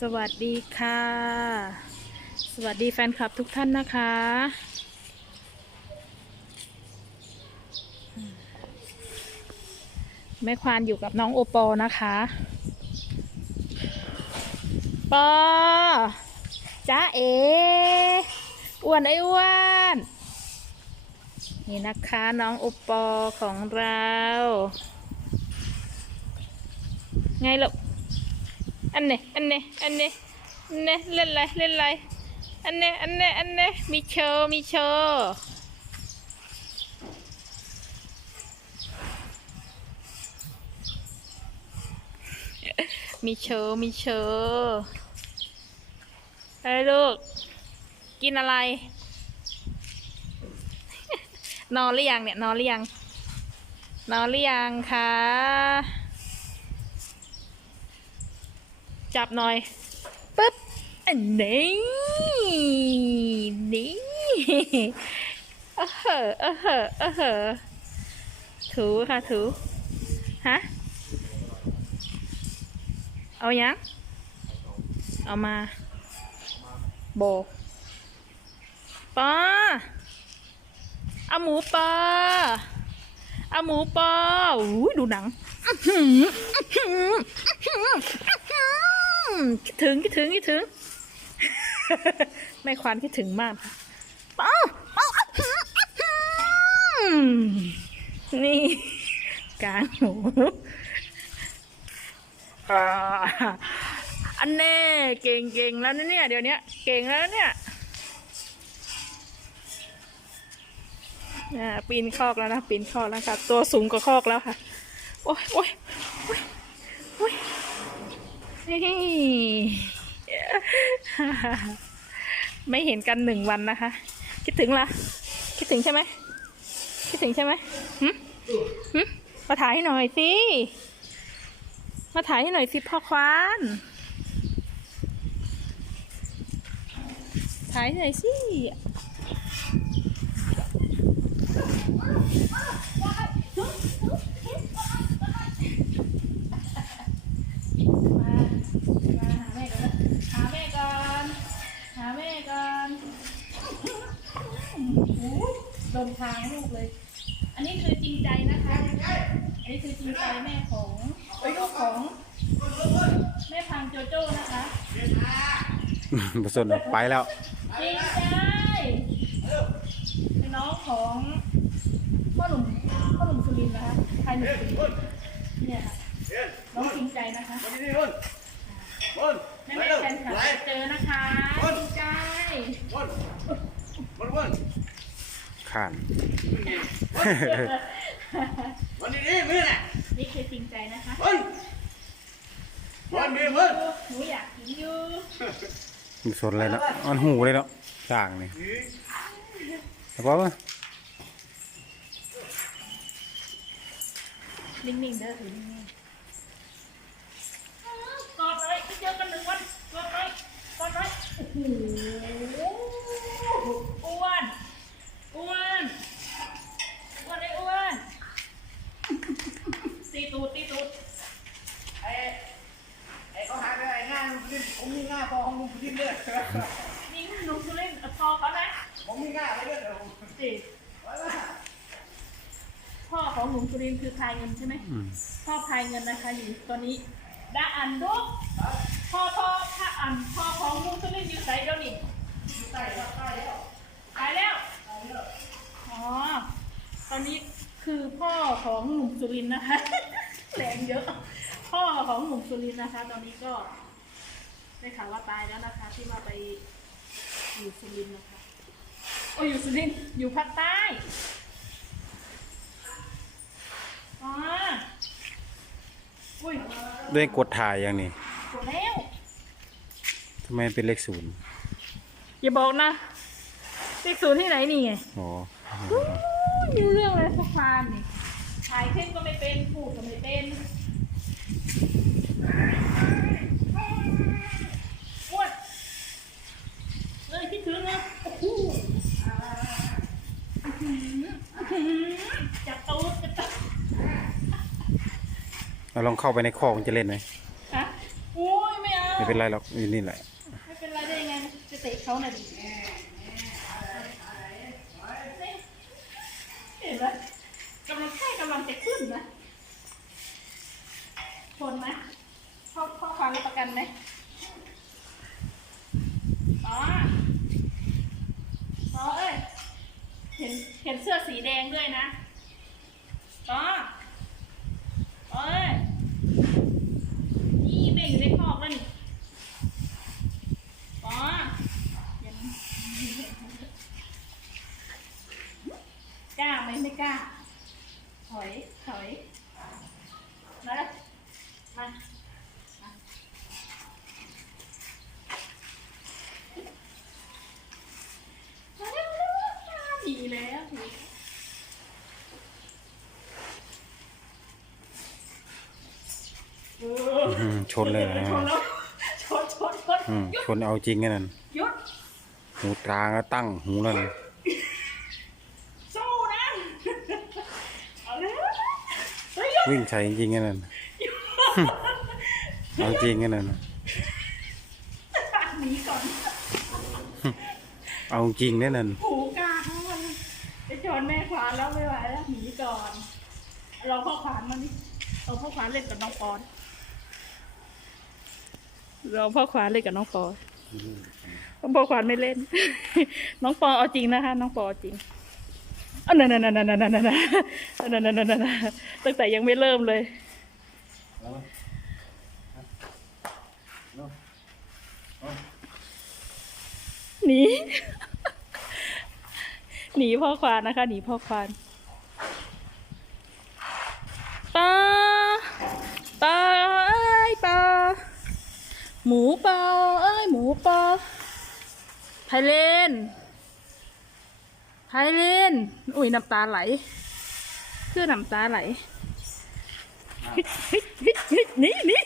สวัสดีค่ะ สวัสดีแฟนคลับทุกท่านนะคะ แม่ควานอยู่กับน้องโอปอนะคะ ปอจ้าเออ้วนไอ้อ้วนนี่นะคะน้องโอปอของเรา ไงลูกอันเนี้อันเนี้อันเนี้อันเนี้เล่นอะไรเล่นอะไรอันเนี้อันเนี้อันเนี้มีโชว์มีโชว์มีโชว์มีโชว์เฮ้ยลูก กินอะไร นอนหรือยังเนี่ย นอนหรือยัง นอนหรือยังคะ จับหน่อยปึ๊บอันนี้นี่เออเหอะเออเหอะเออเหอะถูค่ะถูฮะเอายังเอามาโบปอเอาหมูปอเอาหมูปออุ้ยดูหนัง คิดถึงคิดถึงคิดถึง แม่ควานคิดถึงมากค่ะนี่กลางหูอันแน่เก่งเก่งแล้วนะเนี่ยเดี๋ยวนี้เก่งแล้วเนี่ยปีนคอกแล้วนะปีนคอกแล้วค่ะ ตัวสูงกว่าคอกแล้วค่ะ โอ้ยโอ้ยโอ้ยโอ้ย นี่ไม่เห็นกันหนึ่งวันนะคะ คิดถึงละคิดถึงใช่ไหมคิดถึงใช่ไหมหึหึมาถ่ายให้หน่อยสิ มาถ่ายให้หน่อยสิพ่อควานถ่ายให้หน่อยสิ มา มาหาแม่ก่อนนะหาแม่ก่อน หาแม่ก่อนโอ้โห โดนทางลูกเลย อันนี้คือจริงใจนะคะ อันนี้คือจริงใจแม่ของลูกของ แม่พังโจโจ้นะคะ ประสนไปแล้ว จริงใจเป็นน้องของพ่อหนุ่มพ่อหนุ่มสุรินทร์นะคะชายหนุ่มสุรินทร์เนี่ยค่ะน้องจริงใจนะคะ แม่แม่แฟนคลับจะเจอนะคะจริงใจ ข้านวันนี้มือน่ะนี่คือจริงใจนะคะวันวันมีมือหนูอยากกินอยู่มันสนเลยเนาะมันหูเลยเนาะสร้างนี่แล้วก็ว่านิ่งๆเด้อถือนิ่งๆกอดเลยไปเจอกันหนึ่งวันกอดเลยกอดเลยโอ้โหอ้วนอ้วนอ้วนไอ้อ้วนตีตูดตีตูด ไอ้ไอ้เขาหาไปไอ้งานผมผมมีงานพอของลุงพุดินเลย นี่หนูคือเล่นพอเขาไหม ผมมีงานอะไรเยอะเดี๋ยวสิไว้ละพ่อของหนุ่มสุรินทร์คือพายเงินใช่ไหมอืมพ่อพายเงินนะคะอยู่ตอนนี้ดาอันดุกพ่อพ่อถ้าอันพ่อของหนุ่มสุรินทร์อยู่ไสเดี๋ยวนี้ใส่ละใส่แล้วตายแล้วอ๋อ ตอนนี้คือพ่อของหนุ่มสุรินทร์นะคะ แรงเยอะ พ่อของหนุ่มสุรินทร์นะคะ ตอนนี้ก็ได้ข่าวว่าตายแล้วนะคะ ที่มาไปอยู่สุรินทร์นะคะ โอ้ยอยู่สุรินทร์อยู่ภาคใต้อ๋ออุ้ยได้กดถ่ายอย่างนี้หมดแล้วทำไมเป็นเลขศูนย์อย่าบอกนะเลขศูนย์ที่ไหนนี่ไงอ๋ออู้ยรู้เรื่องเลยพวกฟานนี่ถ่ายคลิปก็ไม่เป็นพูดก็ไม่เป็นอ้วนเลยคิดถึงนะโอ้โหอ่าอื้อหืออื้อหือจับตูดจับตูด เราลองเข้าไปในคอกมันจะเล่นไหมฮะโอ้ยไม่เอาไม่เป็นไรหรอกอยู่นี่แหละ ไม่เป็นไรได้ยังไงจะเตะเขาหน่อยดิเห็นไหมกำลังแค่กำลังจะขึ้นนะชนไหมพ่อพ่อฟังประกันไหมอ๋ออ๋อเอ้ยเห็นเห็นเสื้อสีแดงด้วยนะอ๋ออ๋อเอ้ยนี่แม่อยู่ในคอกแล้วนี่ อ๋อยังกล้าไหมไม่กล้า ถอย ถอย มาเลยมา มามาเร็วเร็วเร็วดีแล้วดีเอออืมชนเลยนะชนแล้วชนชนชนอืมหยุดชนเอาจริงกันนั่นหยุด หูตราก็ตั้งหูแล้วนะ สู้นะเอาเลยเฮ้ยหยุด วิ่งใส่จริงกันนั่นเอาจริงกันนั่นหนีก่อนเอาจริงแน่นั่นหูกาทั้งวันไปชนแม่ขวานแล้วไม่ไหวแล้วหนีก่อนลองพ่อขวานมาดิเอาพ่อขวานเล่นกับน้องปอนเราพ่อขวานเล่นกับน้องปอนพ่อขวานไม่เล่น น้องปอเอาจริงนะคะ น้องปอเอาจริง อันนั้นนั่นนั่นนั่นนั่นนั่นนั่ตั้งแต่ยังไม่เริ่มเลยหนีหนีพ่อควานนะคะหนีพ่อควานปลาปลาเอ้ยปลาหมูปลาเอ้ยหมูปลาไพเลน ไพเลนอุ้ยน้ำตาไหลเพื่อน้ำตาไหลฮ้ยเฮ้ยเฮ้ยเฮ้ยหนีหนี